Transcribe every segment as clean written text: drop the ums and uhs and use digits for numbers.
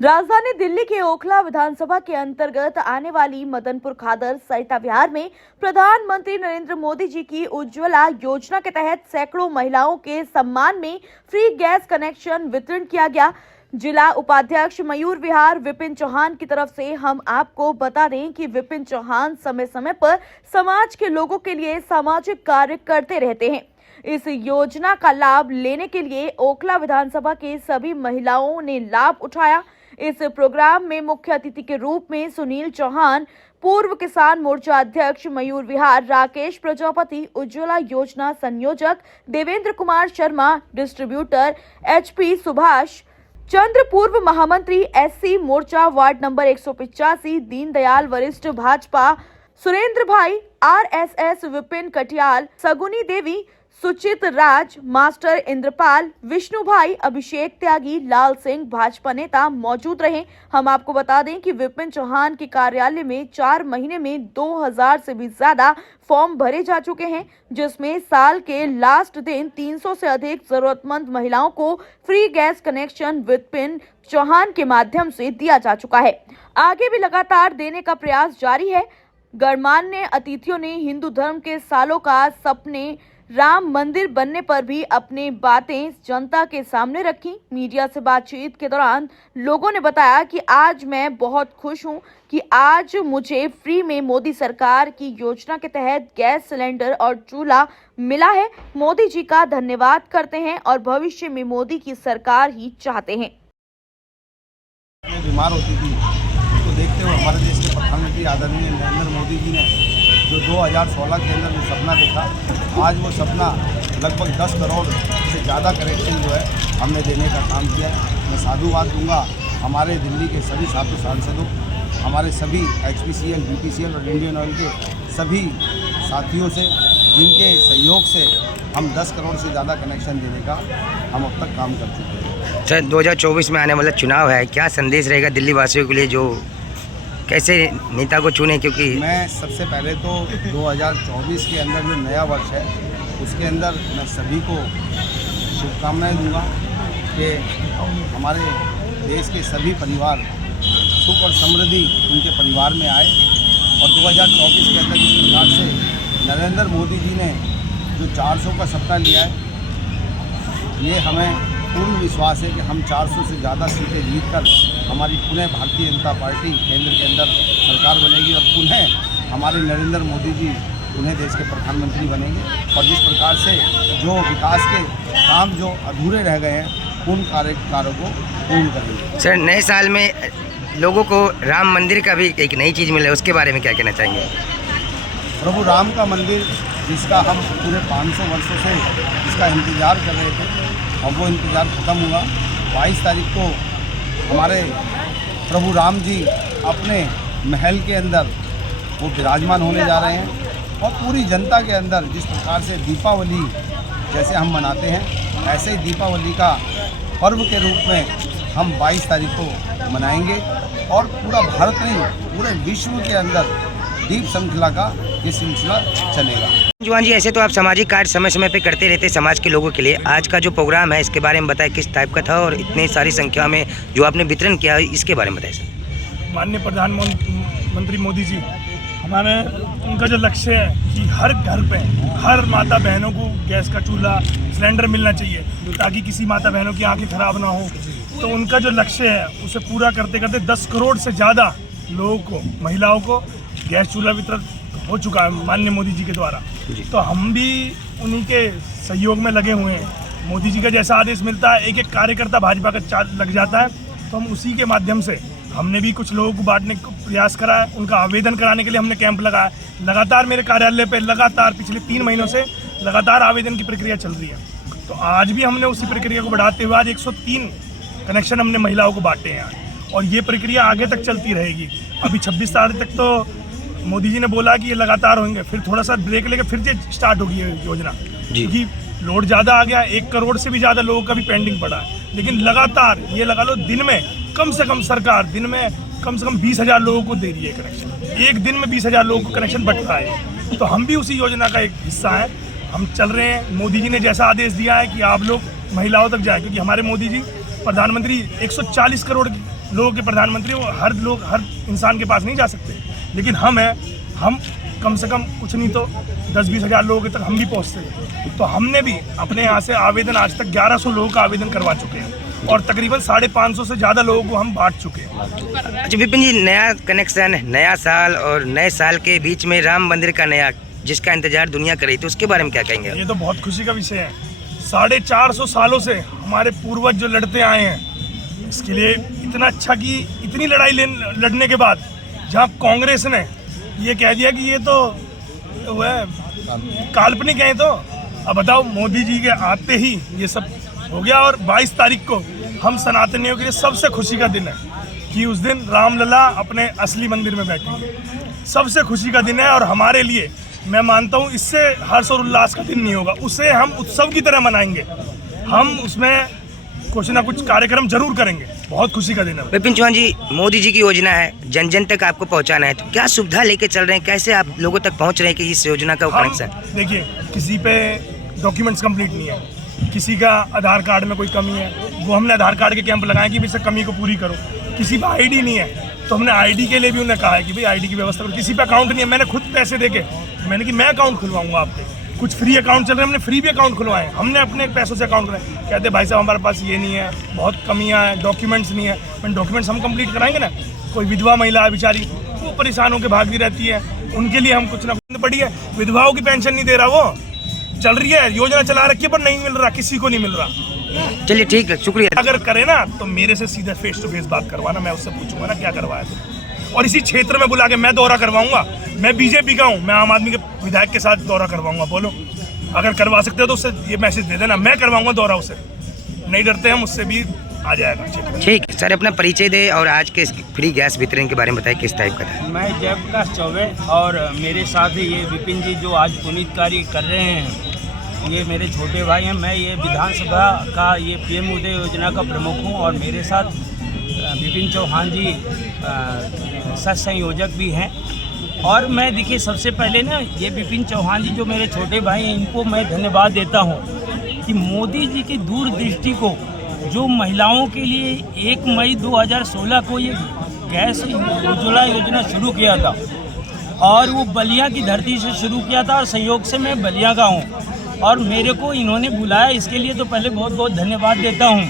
राजधानी दिल्ली के ओखला विधानसभा के अंतर्गत आने वाली मदनपुर खादर सरिता विहार में प्रधानमंत्री नरेंद्र मोदी जी की उज्ज्वला योजना के तहत सैकड़ों महिलाओं के सम्मान में फ्री गैस कनेक्शन वितरण किया गया। जिला उपाध्यक्ष मयूर विहार विपिन चौहान की तरफ से हम आपको बता दें कि विपिन चौहान समय समय पर समाज के लोगों के लिए सामाजिक कार्य करते रहते हैं। इस योजना का लाभ लेने के लिए ओखला विधानसभा के सभी महिलाओं ने लाभ उठाया। इस प्रोग्राम में मुख्य अतिथि के रूप में सुनील चौहान, पूर्व किसान मोर्चा अध्यक्ष मयूर विहार, राकेश प्रजापति, उज्ज्वला योजना संयोजक देवेंद्र कुमार शर्मा, डिस्ट्रीब्यूटर HP सुभाष चंद्र, पूर्व महामंत्री SC मोर्चा वार्ड नंबर 185 दीनदयाल, वरिष्ठ भाजपा सुरेंद्र भाई, RSS विपिन कटियाल, सगुनी देवी, सुचित राज, मास्टर इंद्रपाल, विष्णु भाई, अभिषेक त्यागी, लाल सिंह भाजपा नेता मौजूद रहे। हम आपको बता दें कि विपिन चौहान के कार्यालय में 4 महीने में 2000 से भी ज्यादा फॉर्म भरे जा चुके हैं, जिसमें साल के लास्ट दिन 300 से अधिक जरूरतमंद महिलाओं को free gas connection Vipin Chauhan के माध्यम से दिया जा चुका है। आगे भी लगातार देने का प्रयास जारी है। गणमान्य अतिथियों ने हिंदू धर्म के सालों का सपने राम मंदिर बनने पर भी अपनी बातें जनता के सामने रखी। मीडिया से बातचीत के दौरान लोगों ने बताया कि आज मैं बहुत खुश हूं कि आज मुझे फ्री में मोदी सरकार की योजना के तहत गैस सिलेंडर और चूल्हा मिला है। मोदी जी का धन्यवाद करते हैं और भविष्य में मोदी की सरकार ही चाहते हैं। बीमार होती थी तो देखते हुए हमारे देश के प्रधानमंत्री आदरणीय नरेंद्र मोदी जी ने जो 2016 के अंदर जो सपना देखा, आज वो सपना लगभग 10 करोड़ से ज़्यादा कनेक्शन जो है हमने देने का काम किया है। मैं साधुवाद दूंगा हमारे दिल्ली के सभी सांसदों, हमारे सभी HPCL, BPCL और इंडियन ऑयल के सभी साथियों से, जिनके सहयोग से हम 10 करोड़ से ज़्यादा कनेक्शन देने का हम अब तक काम कर चुके हैं। सर, 2024 में आने वाला चुनाव है, क्या संदेश रहेगा दिल्ली वासियों के लिए, जो कैसे नेता को चुने? क्योंकि मैं सबसे पहले तो 2024 के अंदर जो नया वर्ष है उसके अंदर मैं सभी को शुभकामनाएं दूंगा कि हमारे देश के सभी परिवार सुख और समृद्धि उनके परिवार में आए। और 2024 के अंदर जिस प्रकार से नरेंद्र मोदी जी ने जो 400 का सपना लिया है, ये हमें पूर्ण विश्वास है कि हम 400 से ज़्यादा सीटें जीतकर हमारी पुनः भारतीय जनता पार्टी केंद्र के अंदर सरकार बनेगी और पुनः हमारे नरेंद्र मोदी जी पुनः देश के प्रधानमंत्री बनेंगे। और जिस प्रकार से जो विकास के काम जो अधूरे रह गए हैं उन कार्यों को पूर्ण करेंगे। सर, नए साल में लोगों को राम मंदिर का भी एक नई चीज़ मिला है, उसके बारे में क्या कहना चाहेंगे? प्रभु राम का मंदिर जिसका हम पूरे 500 वर्षों से इसका इंतज़ार कर रहे थे, और वो इंतज़ार ख़त्म हुआ। 22 तारीख को हमारे प्रभु राम जी अपने महल के अंदर वो विराजमान होने जा रहे हैं। और पूरी जनता के अंदर जिस प्रकार से दीपावली जैसे हम मनाते हैं, ऐसे ही दीपावली का पर्व के रूप में हम 22 तारीख को मनाएंगे। और पूरा भारत नहीं, पूरे विश्व के अंदर दीप श्रृंखला का ये सिलसिला चलेगा। जुआन जी, ऐसे तो आप सामाजिक कार्य समय समय पे करते रहते समाज के लोगों के लिए, आज का जो प्रोग्राम है इसके बारे में बताएं, किस टाइप का था और इतनी सारी संख्या में जो आपने वितरण किया इसके बारे में बताएं सर। माननीय प्रधानमंत्री मोदी जी, हमारे उनका जो लक्ष्य है कि हर घर पे हर माता बहनों को गैस का चूल्हा सिलेंडर मिलना चाहिए ताकि किसी माता बहनों की आंखें खराब ना हो, तो उनका जो लक्ष्य है उसे पूरा करते करते 10 करोड़ से ज़्यादा लोगों को, महिलाओं को गैस चूल्हा वितरण हो चुका है माननीय मोदी जी के द्वारा। तो हम भी उन्हीं के सहयोग में लगे हुए हैं। मोदी जी का जैसा आदेश मिलता है, एक एक कार्यकर्ता भाजपा का लग जाता है, तो हम उसी के माध्यम से हमने भी कुछ लोगों को बांटने का प्रयास करा है। उनका आवेदन कराने के लिए हमने कैंप लगाया। लगातार मेरे कार्यालय पे लगातार पिछले 3 महीनों से लगातार आवेदन की प्रक्रिया चल रही है। तो आज भी हमने उसी प्रक्रिया को बढ़ाते हुए आज 103 कनेक्शन हमने महिलाओं को बांटे हैं, और ये प्रक्रिया आगे तक चलती रहेगी। अभी 26 तारीख तक तो मोदी जी ने बोला कि ये लगातार होंगे, फिर थोड़ा सा ब्रेक लेके फिर से स्टार्ट होगी ये योजना, क्योंकि लोड ज़्यादा आ गया। 1 करोड़ से भी ज़्यादा लोगों का भी पेंडिंग पड़ा है, लेकिन लगातार ये लगा लो दिन में कम से कम सरकार दिन में कम से कम 20,000 लोगों को दे रही है कनेक्शन। एक दिन में 20,000 लोगों को कनेक्शन बट रहा है। तो हम भी उसी योजना का एक हिस्सा है, हम चल रहे हैं। मोदी जी ने जैसा आदेश दिया है कि आप लोग महिलाओं तक जाए, क्योंकि हमारे मोदी जी प्रधानमंत्री 140 करोड़ लोगों के प्रधानमंत्री, वो हर इंसान के पास नहीं जा सकते, लेकिन हम कम से कम कुछ नहीं तो 10-20 हज़ार लोगों तक हम भी पहुंचते हैं। तो हमने भी अपने यहाँ से आवेदन आज तक 1100 लोगों का आवेदन करवा चुके हैं और तकरीबन 550 से ज़्यादा लोगों को हम बांट चुके हैं। अच्छा विपिन जी, नया कनेक्शन, नया साल और नए साल के बीच में राम मंदिर का नया, जिसका इंतजार दुनिया कर रही थी, उसके बारे में क्या कहेंगे? ये तो बहुत खुशी का विषय है। 450 सालों से हमारे पूर्वज जो लड़ते आए हैं, इसके लिए इतना अच्छा कि इतनी लड़ाई लड़ने के बाद जहाँ कांग्रेस ने ये कह दिया कि ये तो वह काल्पनिक है, तो अब बताओ मोदी जी के आते ही ये सब हो गया। और 22 तारीख को हम सनातनियों के लिए सबसे खुशी का दिन है कि उस दिन रामलला अपने असली मंदिर में बैठेंगे। सबसे खुशी का दिन है और हमारे लिए मैं मानता हूँ इससे हर्ष और उल्लास का दिन नहीं होगा, उसे हम उत्सव की तरह मनाएंगे। हम उसमें कुछ ना कुछ कार्यक्रम जरूर करेंगे। बहुत खुशी का दिन है। विपिन चौहान जी, मोदी जी की योजना है, जन जन तक आपको पहुंचाना है, तो क्या सुविधा लेके चल रहे हैं, कैसे आप लोगों तक पहुंच रहे हैं कि इस योजना का कनेक्शन? देखिए, किसी पे डॉक्यूमेंट्स कंप्लीट नहीं है, किसी का आधार कार्ड में कोई कमी है, वो हमने आधार कार्ड के कैंप लगाए कि भाई इस कमी को पूरी करो। किसी पे आईडी नहीं है तो हमने आईडी के लिए भी उन्हें कहा है कि भाई आईडी की व्यवस्था करो। किसी पे अकाउंट नहीं है, मैंने खुद पैसे देके मैंने कि मैं अकाउंट खुलवाऊंगा आपके। कुछ फ्री अकाउंट चल रहे हैं, हमने फ्री भी अकाउंट खुलवाए, हमने अपने पैसों से अकाउंट खुलवाए। कहते भाई साहब हमारे पास ये नहीं है, बहुत कमियां हैं, डॉक्यूमेंट्स नहीं है। मैंने डॉक्यूमेंट्स हम कंप्लीट कराएंगे ना। कोई विधवा महिला है बेचारी, वो परेशान होकर भागती रहती है, उनके लिए हम कुछ ना कुछ पड़ी है। विधवाओं की पेंशन नहीं दे रहा, वो चल रही है, योजना चला रखी है पर नहीं मिल रहा, किसी को नहीं मिल रहा। चलिए ठीक है, शुक्रिया। अगर करे ना तो मेरे से सीधा फेस टू फेस बात करवाना, मैं उससे पूछूंगा ना क्या करवाया तुम, और इसी क्षेत्र में बुला के मैं दौरा करवाऊंगा। मैं बीजेपी का हूँ, मैं आम आदमी के विधायक के साथ दौरा करवाऊंगा। बोलो, अगर करवा सकते हो तो उससे ये मैसेज दे देना, मैं करवाऊंगा दौरा, उसे नहीं डरते हम, उससे भी आ जाएगा। ठीक है सर, अपना परिचय दे और आज के फ्री गैस वितरण के बारे में बताइए, किस टाइप का था? मैं जयप्रकाश चौबे और मेरे साथ ये विपिन जी जो आज पुनीत कार्य कर रहे हैं, ये मेरे छोटे भाई हैं। मैं ये विधानसभा का ये पीएम उदय योजना का प्रमुख हूँ और मेरे साथ विपिन चौहान जी सह संयोजक भी हैं। और मैं देखिए सबसे पहले ना ये विपिन चौहान जी जो मेरे छोटे भाई हैं, इनको मैं धन्यवाद देता हूँ कि मोदी जी की दूरदृष्टि को, जो महिलाओं के लिए 1 मई 2016 को ये गैस उज्ज्वला योजना शुरू किया था और वो बलिया की धरती से शुरू किया था और संयोग से मैं बलिया का हूँ और मेरे को इन्होंने बुलाया, इसके लिए तो पहले बहुत बहुत धन्यवाद देता हूँ।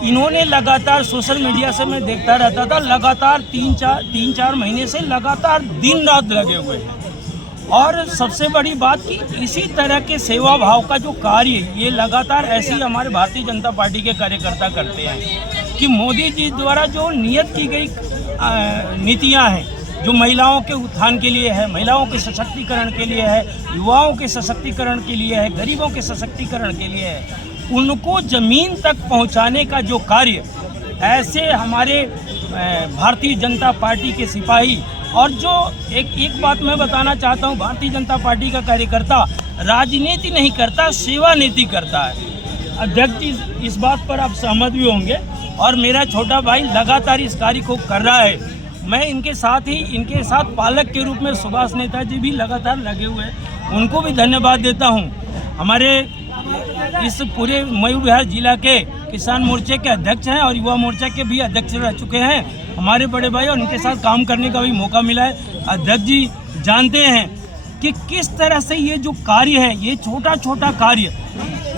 इन्होंने लगातार सोशल मीडिया से मैं देखता रहता था, लगातार 3-4 महीने से लगातार दिन रात लगे हुए हैं। और सबसे बड़ी बात कि इसी तरह के सेवा भाव का जो कार्य ये लगातार ऐसे ही हमारे भारतीय जनता पार्टी के कार्यकर्ता करते हैं कि मोदी जी द्वारा जो नियत की गई नीतियां हैं, जो महिलाओं के उत्थान के लिए है, महिलाओं के सशक्तिकरण के लिए है, युवाओं के सशक्तिकरण के लिए है, गरीबों के सशक्तिकरण के लिए है, उनको ज़मीन तक पहुंचाने का जो कार्य ऐसे हमारे भारतीय जनता पार्टी के सिपाही, और जो एक बात मैं बताना चाहता हूं, भारतीय जनता पार्टी का कार्यकर्ता राजनीति नहीं करता, सेवा नीति करता है। अध्यक्ष जी इस बात पर आप सहमत भी होंगे और मेरा छोटा भाई लगातार इस कार्य को कर रहा है। मैं इनके साथ पालक के रूप में सुभाष नेताजी भी लगातार लगे हुए हैं, उनको भी धन्यवाद देता हूं। हमारे इस पूरे मयूर विहार जिला के किसान मोर्चे के अध्यक्ष हैं और युवा मोर्चा के भी अध्यक्ष रह चुके हैं हमारे बड़े भाई, और उनके साथ काम करने का भी मौका मिला है। अध्यक्ष जी जानते हैं कि किस तरह से ये जो कार्य है, ये छोटा छोटा कार्य,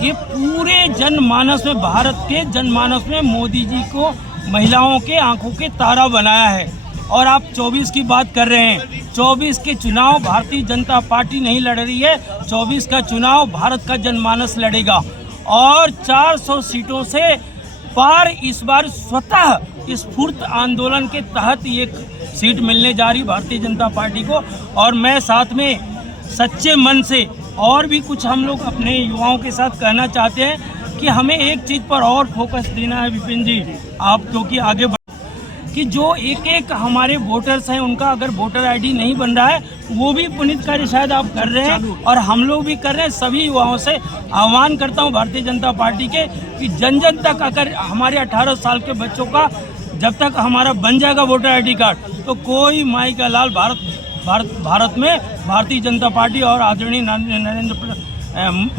ये पूरे जनमानस में, भारत के जनमानस में मोदी जी को महिलाओं के आंखों के तारा बनाया है। और आप 24 की बात कर रहे हैं, 24 के चुनाव भारतीय जनता पार्टी नहीं लड़ रही है, 24 का चुनाव भारत का जनमानस लड़ेगा और 400 सीटों से पार इस बार स्वतः स्फूर्त आंदोलन के तहत ये सीट मिलने जा रही भारतीय जनता पार्टी को। और मैं साथ में सच्चे मन से और भी कुछ हम लोग अपने युवाओं के साथ कहना चाहते हैं कि हमें एक चीज़ पर और फोकस देना है विपिन जी, आप क्योंकि आगे कि जो एक हमारे वोटर्स हैं उनका अगर वोटर आईडी नहीं बन रहा है, वो भी पुनीत कार्य शायद आप कर रहे हैं और हम लोग भी कर रहे हैं। सभी युवाओं से आह्वान करता हूं भारतीय जनता पार्टी के कि जन जन तक अगर हमारे 18 साल के बच्चों का जब तक हमारा बन जाएगा वोटर आईडी कार्ड, तो कोई माई का लाल भारत में भारतीय जनता पार्टी और आदरणीय नरेंद्र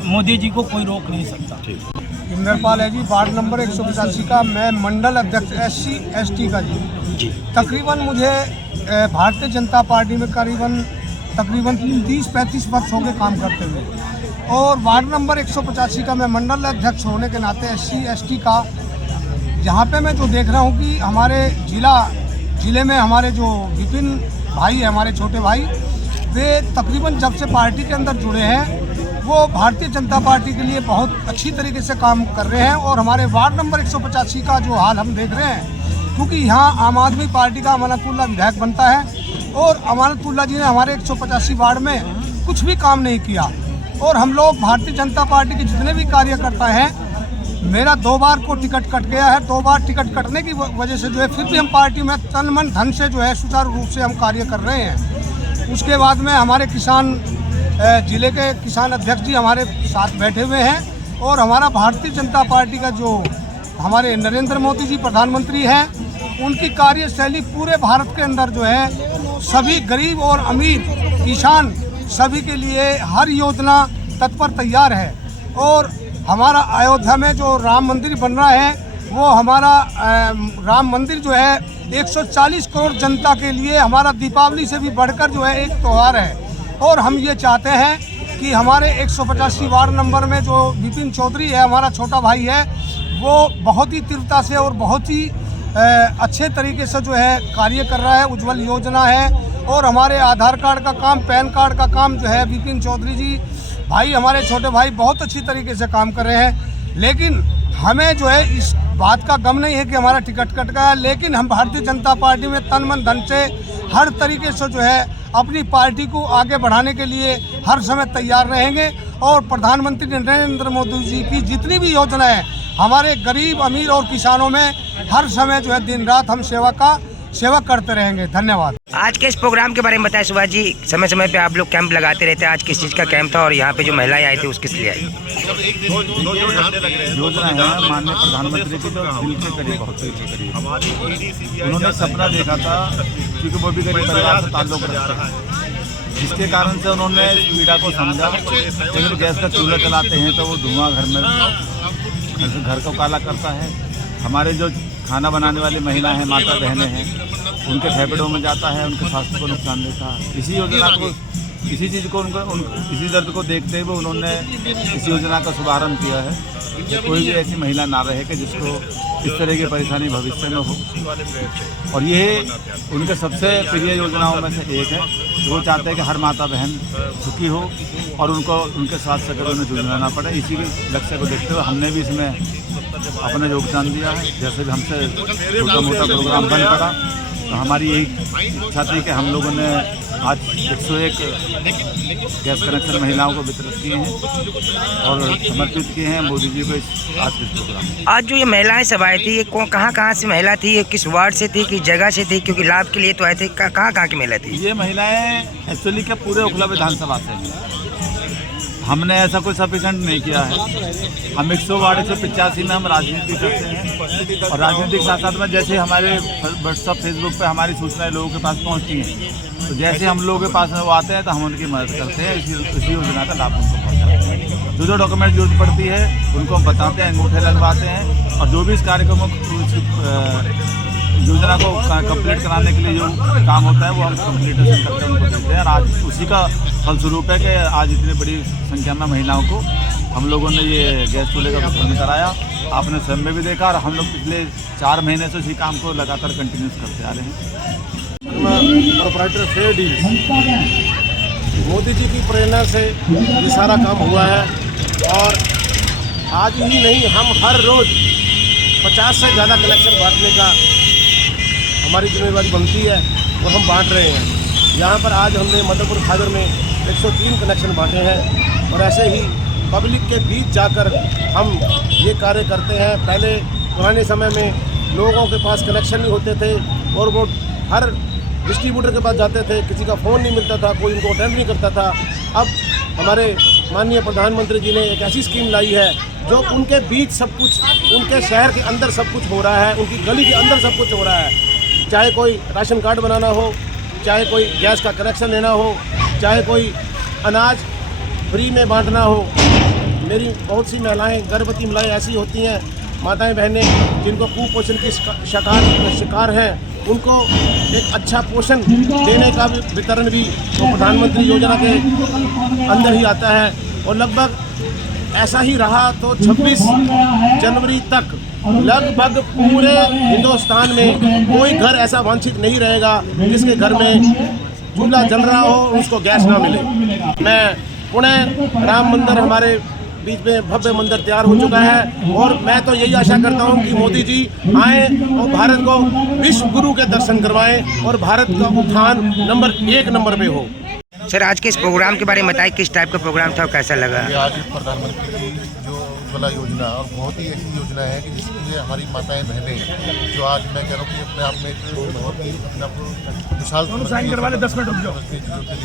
मोदी जी को कोई रोक नहीं सकता। सुंदरपाल है जी, वार्ड नंबर 185 का मैं मंडल अध्यक्ष SC ST का जी। तकरीबन मुझे भारतीय जनता पार्टी में तकरीबन 30-35 वर्ष हो गए काम करते हुए, और वार्ड नंबर 185 का मैं मंडल अध्यक्ष होने के नाते SC ST का यहाँ पे मैं जो देख रहा हूँ कि हमारे जिले में हमारे जो विपिन भाई है, हमारे छोटे भाई, वे तकरीबन जब से पार्टी के अंदर जुड़े हैं वो भारतीय जनता पार्टी के लिए बहुत अच्छी तरीके से काम कर रहे हैं। और हमारे वार्ड नंबर 185 का जो हाल हम देख रहे हैं, क्योंकि यहाँ आम आदमी पार्टी का अमानतुल्लाह विधायक बनता है और अमानतुल्लाह जी ने हमारे 185 वार्ड में कुछ भी काम नहीं किया, और हम लोग भारतीय जनता पार्टी के जितने भी कार्यकर्ता हैं, मेरा 2 बार को टिकट कट गया है। 2 बार टिकट कटने की वजह से जो है फिर भी हम पार्टी में तन मन धन से जो है सुचारू रूप से हम कार्य कर रहे हैं। उसके बाद में हमारे जिले के किसान अध्यक्ष जी हमारे साथ बैठे हुए हैं, और हमारा भारतीय जनता पार्टी का जो हमारे नरेंद्र मोदी जी प्रधानमंत्री हैं, उनकी कार्यशैली पूरे भारत के अंदर जो है सभी गरीब और अमीर किसान सभी के लिए हर योजना तत्पर तैयार है। और हमारा अयोध्या में जो राम मंदिर बन रहा है, वो हमारा राम मंदिर जो है 140 करोड़ जनता के लिए हमारा दीपावली से भी बढ़कर जो है एक त्यौहार है। और हम ये चाहते हैं कि हमारे 185 वार्ड नंबर में जो विपिन चौधरी है, हमारा छोटा भाई है, वो बहुत ही तीव्रता से और बहुत ही अच्छे तरीके से जो है कार्य कर रहा है। उज्ज्वल योजना है, और हमारे आधार कार्ड का काम, पैन कार्ड का काम जो है विपिन चौधरी जी भाई, हमारे छोटे भाई बहुत अच्छी तरीके से काम कर रहे हैं। लेकिन हमें जो है इस बात का गम नहीं है कि हमारा टिकट कट गया, लेकिन हम भारतीय जनता पार्टी में तन मन धन से हर तरीके से जो है अपनी पार्टी को आगे बढ़ाने के लिए हर समय तैयार रहेंगे। और प्रधानमंत्री नरेंद्र मोदी जी की जितनी भी योजना है हमारे गरीब अमीर और किसानों में हर समय जो है दिन रात हम सेवा करते रहेंगे। धन्यवाद। आज के इस प्रोग्राम के बारे में बताएं सुभाष जी। समय समय पे आप लोग कैंप लगाते रहते हैं, आज किस चीज़ का कैंप था और यहाँ पे जो महिलाएं आई थी उसके लिए आई? योजना है माननीय प्रधानमंत्री की, तो दिल के करीब, बहुत दिल के करीब। उन्होंने सपना देखा था, क्योंकि वो भी गरीब परिवार से ताल्लुक रखते हैं, जिसके कारण से उन्होंने इस पीड़ा को समझा। जब गैस का चूल्हा चलाते हैं तो वो धुआं घर को काला करता है। हमारे जो खाना बनाने वाली महिला हैं, माता बहनें हैं, उनके फेफड़ों में जाता है, उनके स्वास्थ्य को नुकसान देता है। इसी योजना को, इसी चीज़ को इसी दर्द को देखते हुए उन्होंने इस योजना का शुभारंभ किया है कि कोई भी ऐसी महिला ना रहे कि जिसको इस तरह की परेशानी भविष्य में हो। और ये उनके सबसे प्रिय योजनाओं में से एक है। वो चाहते हैं कि हर माता बहन सुखी हो और उनको उनके स्वास्थ्य से कभी उन्हें जूझना ना पड़े। इसी के लक्ष्य को देखते हुए हमने भी इसमें अपना योगदान दिया है। जैसे भी हमसे छोटा मोटा प्रोग्राम बन पड़ा, तो हमारी यही इच्छा थी कि हम लोगों ने आज 101 गैस कनेक्शन महिलाओं को वितरित किए हैं और समर्पित किए हैं मोदी जी को आज के प्रोग्राम। आज जो ये महिलाएं सब आई थी, ये कहाँ से महिला थी, ये किस वार्ड से थी, किस जगह से थी? क्योंकि लाभ के लिए तो आए थे, कहाँ की महिला थी? ये महिलाएं एक्चुअली के पूरे ओखला विधानसभा से हैं। हमने ऐसा कोई सफिशेंट नहीं किया है। हम 100 वार्ड 185 में हम राजनीति करते हैं, और राजनीतिक साथ साथ में जैसे हमारे व्हाट्सअप फेसबुक पे हमारी सूचनाएं लोगों के पास पहुंचती हैं, तो जैसे हम लोगों के पास में वो आते हैं तो हम उनकी मदद करते हैं। इसी योजना का लाभ उनको पहुँचाते हैं। जो डॉक्यूमेंट जरूरत पड़ती है उनको हम बताते हैं, अंगूठे लगवाते हैं, और जो भी इस कार्यक्रमों योजना को कंप्लीट कराने के लिए जो काम होता है वो हम कंप्लीटेशन करके उनको देते हैं। आज उसी का फलस्वरूप है कि आज इतनी बड़ी संख्या में महिलाओं को हम लोगों ने ये गैस चूल्हे का वितरण कराया। आपने स्वयं में भी देखा, और हम लोग पिछले 4 महीने से इसी काम को लगातार कंटिन्यूस करते आ रहे हैं। Proprietor fair deal, Modi ji की प्रेरणा से ये सारा काम हुआ है, और आज ही नहीं, हम हर रोज़ 50 से ज़्यादा कनेक्शन बांटने का हमारी जिम्मेदारी बनती है, और हम बांट रहे हैं। यहाँ पर आज हमने मदनपुर खादर में 103 कनेक्शन बांटे हैं, और ऐसे ही पब्लिक के बीच जाकर हम ये कार्य करते हैं। पहले पुराने समय में लोगों के पास कनेक्शन नहीं होते थे, और वो हर डिस्ट्रीब्यूटर के पास जाते थे, किसी का फ़ोन नहीं मिलता था, कोई उनको अटेंड नहीं करता था। अब हमारे माननीय प्रधानमंत्री जी ने एक ऐसी स्कीम लाई है जो उनके बीच सब कुछ, उनके शहर के अंदर सब कुछ हो रहा है, उनकी गली के अंदर सब कुछ हो रहा है। चाहे कोई राशन कार्ड बनाना हो, चाहे कोई गैस का कनेक्शन लेना हो, चाहे कोई अनाज फ्री में बांटना हो, मेरी बहुत सी महिलाएं, गर्भवती महिलाएं ऐसी होती हैं, माताएं बहनें जिनको कुपोषण की शिकार हैं, उनको एक अच्छा पोषण देने का भी वितरण भी वो प्रधानमंत्री योजना के अंदर ही आता है। और लगभग ऐसा ही रहा तो 26 जनवरी तक लगभग पूरे हिंदुस्तान में कोई घर ऐसा वांछित नहीं रहेगा जिसके घर में चूल्हा जल रहा हो उसको गैस ना मिले। मैं पुणे राम मंदिर, हमारे बीच में भव्य मंदिर तैयार हो चुका है और मैं तो यही आशा करता हूं कि मोदी जी आए और भारत को विश्व गुरु के दर्शन करवाएं और भारत का उत्थान नंबर 1 पे हो। सर, आज के इस प्रोग्राम के बारे में बताइए, किस टाइप का प्रोग्राम था और कैसा लगा? ये आज प्रधानमंत्री की जो उज्ज्वला योजना, और बहुत ही ऐसी योजना है कि जिसके लिए हमारी माताएं बहनें, जो आज मैं कह रहा हूँ कि अपने आप में एक बहुत ही अपने आप को विशाल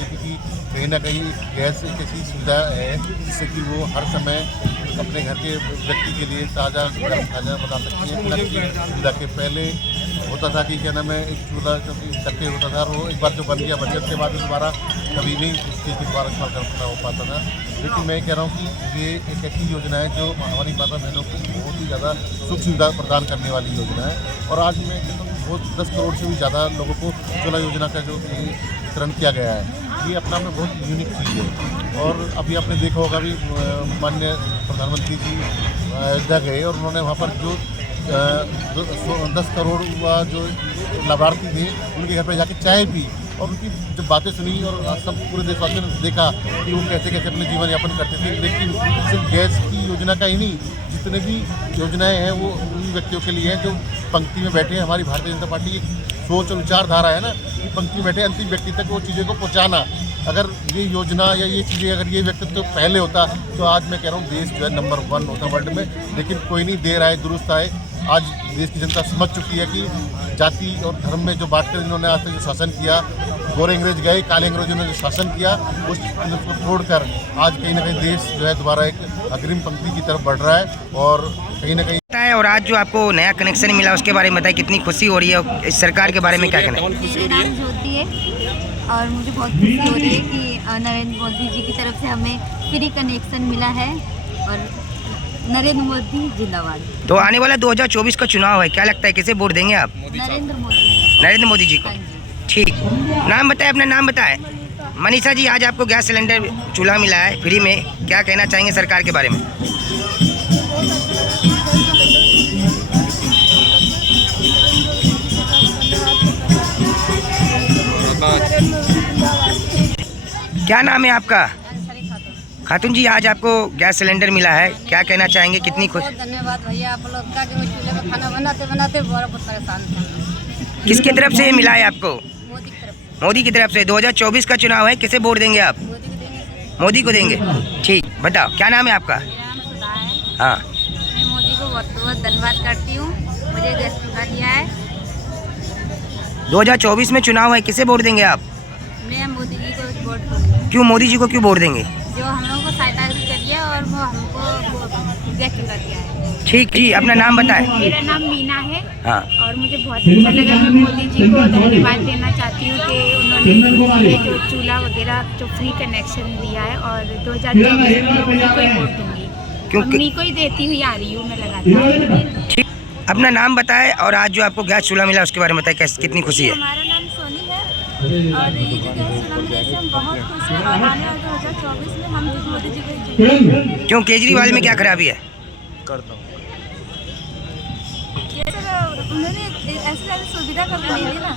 क्योंकि कहीं ना कहीं गैस एक ऐसी सुविधा है जिससे कि वो हर समय अपने घर के व्यक्ति के लिए ताज़ा खाना बना सकती हैं। सुविधा के पहले होता था कि क्या नाम है, एक चूल्हा करके होता था, वो एक बार जो बन गया बचत के बाद दोबारा कभी नहीं उस चीज़ की दोबारा इस्तेमाल करना हो पाता था। लेकिन मैं कह रहा हूँ कि ये एक ऐसी योजना है जो हमारी माता बहनों को बहुत ही ज़्यादा सुख सुविधा प्रदान करने वाली योजना है। और आज मैं कहता हूँ बहुत 10 करोड़ से भी ज़्यादा लोगों को उज्ज्वला योजना का जो वितरण किया गया है, ये अपना में बहुत यूनिक चीज़ है। और अभी आपने देखा होगा भी माननीय प्रधानमंत्री जी अयोध्या गए और उन्होंने वहाँ पर जो 10 करोड़ जो लाभार्थी थे उनके घर पर जाके चाय पी और उनकी जब बातें सुनी और सब पूरे देशवासियों ने देखा कि वो कैसे कैसे अपने जीवन यापन करते थे। लेकिन सिर्फ गैस की योजना का ही नहीं, जितने भी योजनाएं हैं वो उन व्यक्तियों के लिए हैं जो पंक्ति में बैठे हैं। हमारी भारतीय जनता पार्टी की सोच और विचारधारा है ना कि पंक्ति में बैठे अंतिम व्यक्ति तक वो चीज़ों को पहुँचाना। अगर ये योजना या ये चीज़ें अगर ये व्यक्तित्व पहले होता तो आज मैं कह रहा हूँ देश जो है नंबर 1 होता वर्ल्ड में। लेकिन कोई नहीं, देर आए दुरुस्त आए। आज देश की जनता समझ चुकी है कि जाति और धर्म में जो बांटकर इन्होंने आज तक जो शासन किया, गोरे अंग्रेज गए, काले अंग्रेजों ने जो शासन किया, उस को छोड़कर आज कहीं ना कहीं देश जो है दोबारा एक अग्रिम पंक्ति की तरफ बढ़ रहा है। और कहीं ना कहीं और आज जो आपको नया कनेक्शन मिला उसके बारे में बताइए, कितनी खुशी हो रही है? इस सरकार के बारे में क्या कहना है? मेरा नाम ज्योति है और मुझे बहुत खुशी हो रही है कि नरेंद्र मोदी जी की तरफ से हमें फ्री कनेक्शन मिला है और नरेंद्र मोदी जिंदाबाद। तो आने वाला 2024 का चुनाव है, क्या लगता है किसे वोट देंगे आप? नरेंद्र मोदी जी को। ठीक, नाम बताएं, अपना नाम बताएं। मनीषा जी, आज आपको गैस सिलेंडर चूल्हा मिला है फ्री में, क्या कहना चाहेंगे सरकार के बारे में? क्या नाम है आपका? खातून जी, आज आपको गैस सिलेंडर मिला है, क्या कहना चाहेंगे, कितनी खुश? धन्यवाद भैया, आप लोग का जो चूल्हे में खाना बनाते बनाते बहुत परेशान थे। किसकी तरफ से मिला है आपको? मोदी की तरफ से। मोदी की तरफ से। 2024 का चुनाव है, किसे वोट देंगे आप? मोदी को देंगे। ठीक, बताओ क्या नाम है आपका? मेरा नाम सुधा है। हाँ, मैं मोदी को बहुत बहुत धन्यवाद करती हूँ, मुझे गैस चूल्हा दिया है। 2024 में चुनाव है, किसे वोट देंगे आप? मैं मोदी जी को वोट दूँगी। क्यों मोदी जी को क्यों वोट देंगे? जो हम लोगों को सहायता करी है और वो हमको गैस चूल्हा दिया है। ठीक जी, अपना नाम बताएं। मेरा नाम मीना है। हाँ, और मुझे बहुत अच्छा लगा। मैं मोदी जी को धन्यवाद देना चाहती हूँ कि उन्होंने ये जो चूल्हा वगैरह जो फ्री कनेक्शन दिया है और 2024 में उन्हीं को ही वोट दूँगी, उन्हीं को ही देती हुई आ रही हूँ मैं लगातार। ठीक, अपना नाम बताएं और आज जो आपको गैस चूल्हा मिला उसके बारे में बताएं, कैसे कितनी खुशी है? हमारा नाम सोनी है और ये जो गैस चूल्हा मिले से हम बहुत खुश हैं और आने वाले 2024 में हम मोदी जी को। क्यों, केजरीवाल में क्या खराबी है? उन्होंने ऐसी सुविधा कभी नहीं दी ना।